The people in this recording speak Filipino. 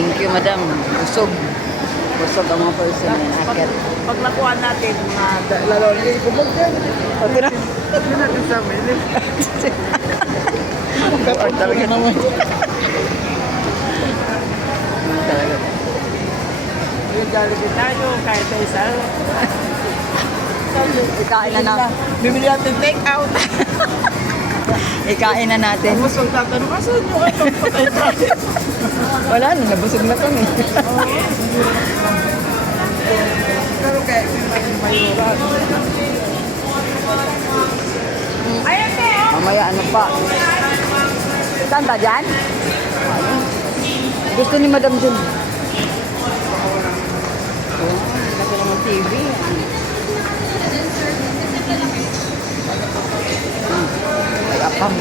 Thank you, madam. Busog. Busog ang mga person na akit. Pag nakuha natin, mga laloli, kumagyan. Okay na. Hindi natin sa amin. Or talaga naman. Talaga. Yung Jollibee tayo, kahit tayo sa... Ikain na na. Bibili natin take out. Ikain na natin. Tapos magtatanong, asan yung atong patay tayo? Wala na, nabusog na kami. Pero kaya, mayroon. Ayan kayo! Mamaya ano pa? Saan ba dyan? Gusto ni Madam Jun. Kasi naman TV. Ay, apam.